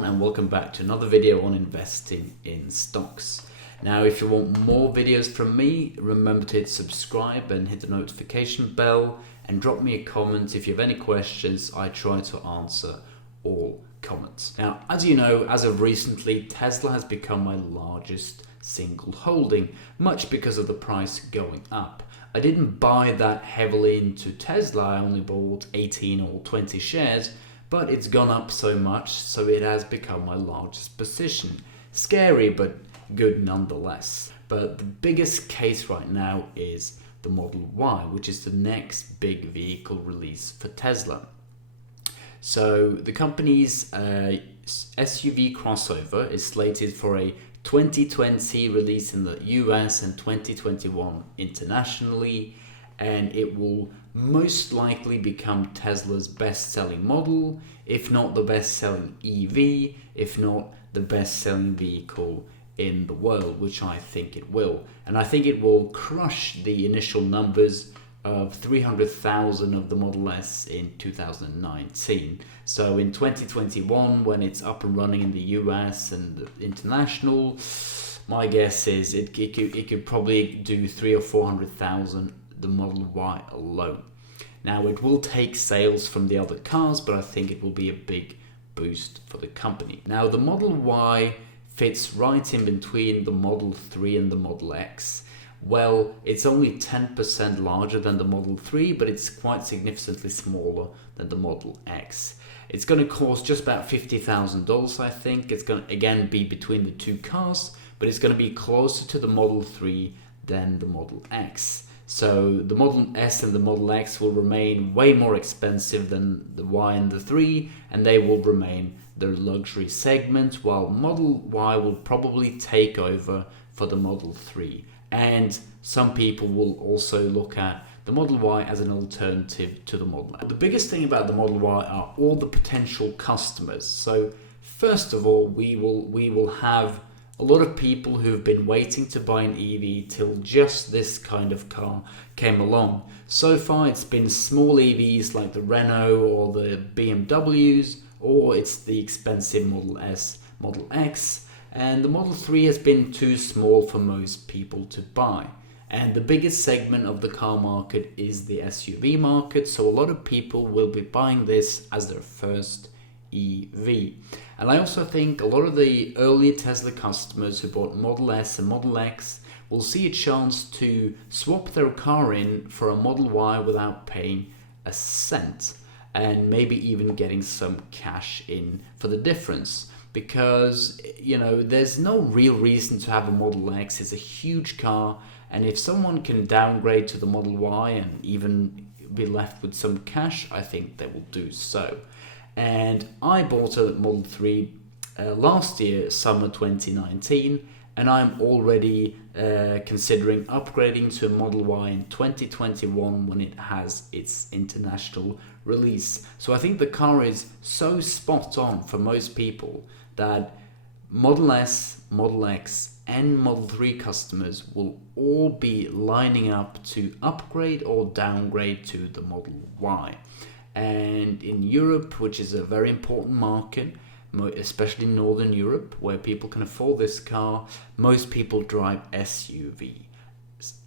everyone, and welcome back to another video on investing in stocks. Now, if you want more videos from me, remember to hit subscribe and hit the notification bell and drop me a comment if you have any questions. I try to answer all comments. Now, as you know, as of recently, Tesla has become my largest single holding, much because of the price going up. I didn't buy that heavily into Tesla, I only bought 18 or 20 shares, but it's gone up so much, so it has become my largest position. Scary, but good nonetheless. But the biggest case right now is the Model Y, which is the next big vehicle release for Tesla. So the company's SUV crossover is slated for a 2020 release in the US and 2021 internationally, and it will most likely become Tesla's best-selling model, if not the best-selling EV, if not the best-selling vehicle in the world, which I think it will. And I think it will crush the initial numbers of 300,000 of the Model S in 2019. So in 2021, when it's up and running in the US and international, my guess is it could probably do 300,000 or 400,000, the Model Y alone. Now, it will take sales from the other cars, but I think it will be a big boost for the company. Now, the Model Y fits right in between the Model 3 and the Model X. Well, it's only 10% larger than the Model 3, but it's quite significantly smaller than the Model X. It's going to cost just about $50,000, I think. It's going to, again, be between the two cars, but it's going to be closer to the Model 3 than the Model X. So the Model S and the Model X will remain way more expensive than the Y and the 3, and they will remain the luxury segment, while Model Y will probably take over for the Model 3. And some people will also look at the Model Y as an alternative to the Model X. The biggest thing about the Model Y are all the potential customers. So first of all, we will have a lot of people who've been waiting to buy an EV till just this kind of car came along. So far, it's been small EVs like the Renault or the BMWs, or it's the expensive Model S, Model X, and the Model 3 has been too small for most people to buy. And the biggest segment of the car market is the SUV market, so a lot of people will be buying this as their first EV. And I also think a lot of the earlier Tesla customers who bought Model S and Model X will see a chance to swap their car in for a Model Y without paying a cent, and maybe even getting some cash in for the difference. Because, you know, there's no real reason to have a Model X. It's a huge car, and if someone can downgrade to the Model Y and even be left with some cash, I think they will do so. And I bought a Model 3 last year, summer 2019, and I'm already considering upgrading to a Model Y in 2021 when it has its international release. So I think the car is so spot on for most people that Model S, Model X, and Model 3 customers will all be lining up to upgrade or downgrade to the Model Y. And in Europe, which is a very important market, especially Northern Europe, where people can afford this car, most people drive SUV.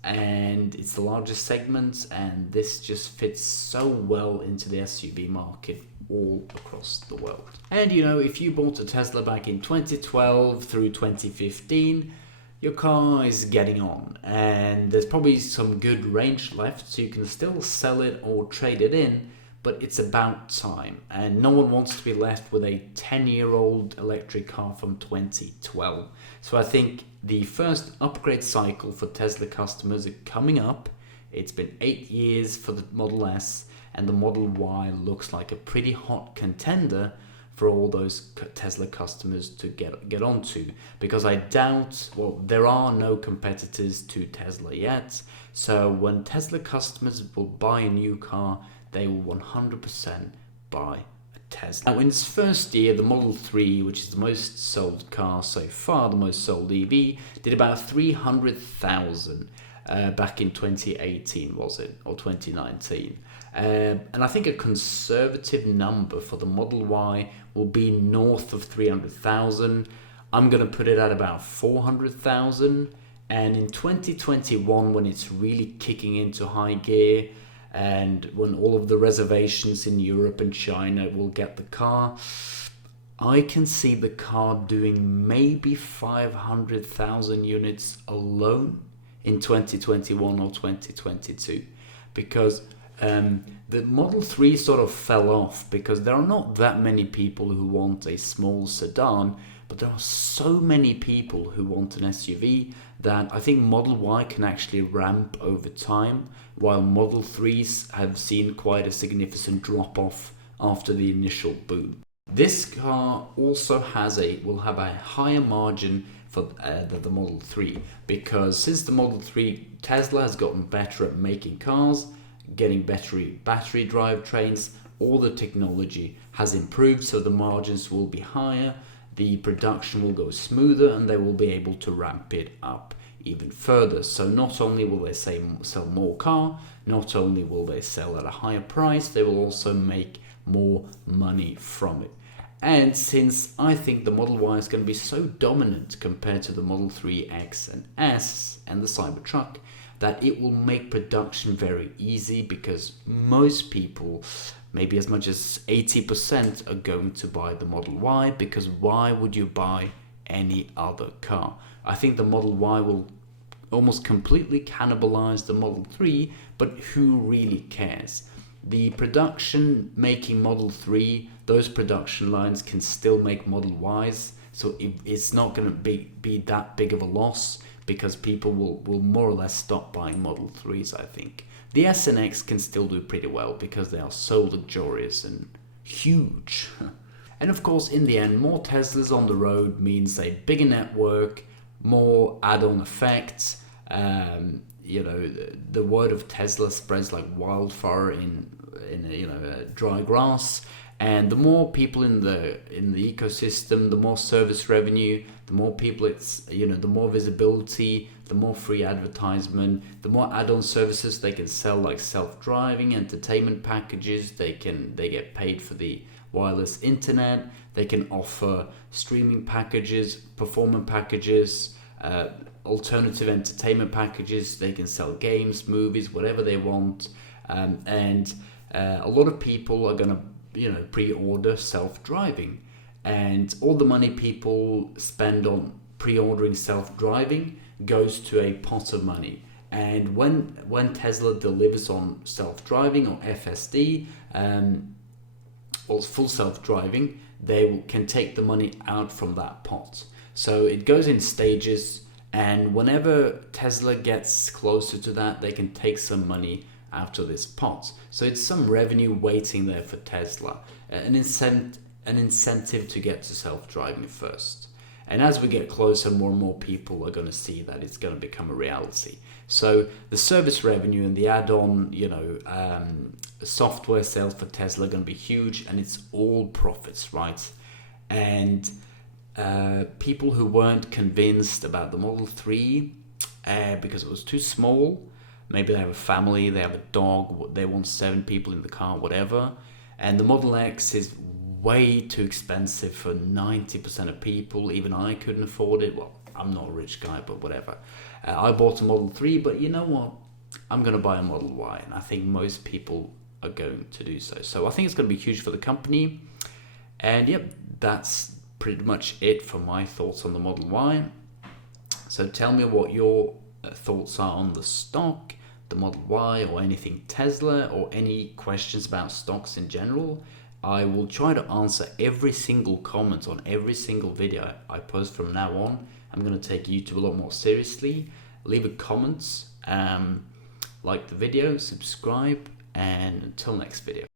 And it's the largest segment, and this just fits so well into the SUV market all across the world. And you know, if you bought a Tesla back in 2012 through 2015, your car is getting on, and there's probably some good range left, so you can still sell it or trade it in, but it's about time, and no one wants to be left with a 10-year-old electric car from 2012. So I think the first upgrade cycle for Tesla customers are coming up. It's been 8 years for the Model S, and the Model Y looks like a pretty hot contender for all those Tesla customers to get onto, because I doubt, well, there are no competitors to Tesla yet. So when Tesla customers will buy a new car, they will 100% buy a Tesla. Now, in its first year, the Model 3, which is the most sold car so far, the most sold EV, did about 300,000 back in 2018, was it? Or 2019. And I think a conservative number for the Model Y will be north of 300,000. I'm going to put it at about 400,000. And in 2021, when it's really kicking into high gear, and when all of the reservations in Europe and China will get the car, I can see the car doing maybe 500,000 units alone in 2021 or 2022, because the Model 3 sort of fell off because there are not that many people who want a small sedan, but there are so many people who want an SUV that I think Model Y can actually ramp over time, while Model 3s have seen quite a significant drop off after the initial boom. This car also will have a higher margin for the Model 3, because since the Model 3, Tesla has gotten better at making cars, getting battery drivetrains, all the technology has improved, so the margins will be higher, the production will go smoother, and they will be able to ramp it up even further. So not only will they sell more car, not only will they sell at a higher price, they will also make more money from it. And since I think the Model Y is going to be so dominant compared to the Model 3 X and S and the Cybertruck, that it will make production very easy, because most people, maybe as much as 80%, are going to buy the Model Y, because why would you buy any other car? I think the Model Y will almost completely cannibalize the Model 3, but who really cares? The production making Model 3, those production lines can still make Model Ys, so it's not going to be that big of a loss, because people will more or less stop buying Model 3s, I think. The S and X can still do pretty well because they are so luxurious and huge. And of course, in the end, more Teslas on the road means a bigger network, more add-on effects. The word of Tesla spreads like wildfire in dry grass, and the more people in the ecosystem, the more service revenue, the more people the more visibility, the more free advertisement, the more add-on services they can sell, like self-driving, entertainment packages. They get paid for the wireless internet. They can offer streaming packages, performance packages, alternative entertainment packages. They can sell games, movies, whatever they want, and a lot of people are going to pre-order self-driving, and all the money people spend on pre-ordering self-driving goes to a pot of money. And when Tesla delivers on self-driving or FSD, or full self-driving, they can take the money out from that pot. So it goes in stages, and whenever Tesla gets closer to that, they can take some money out of this pot. So it's some revenue waiting there for Tesla, an incentive to get to self-driving first. And as we get closer, more and more people are going to see that it's going to become a reality. So the service revenue and the add-on, software sales for Tesla are going to be huge, and it's all profits, right? And people who weren't convinced about the Model 3 because it was too small, maybe they have a family, they have a dog, they want 7 people in the car, whatever, and the Model X is way too expensive for 90% of people. Even I couldn't afford it. Well, I'm not a rich guy, but whatever. I bought a Model 3, but you know what? I'm going to buy a Model Y, and I think most people are going to do so. So I think it's going to be huge for the company. And yep, that's pretty much it for my thoughts on the Model Y. So tell me what your thoughts are on the stock, the Model Y, or anything Tesla, or any questions about stocks in general. I will try to answer every single comment on every single video I post from now on. I'm going to take YouTube a lot more seriously. Leave a comment, like the video, subscribe, and until next video.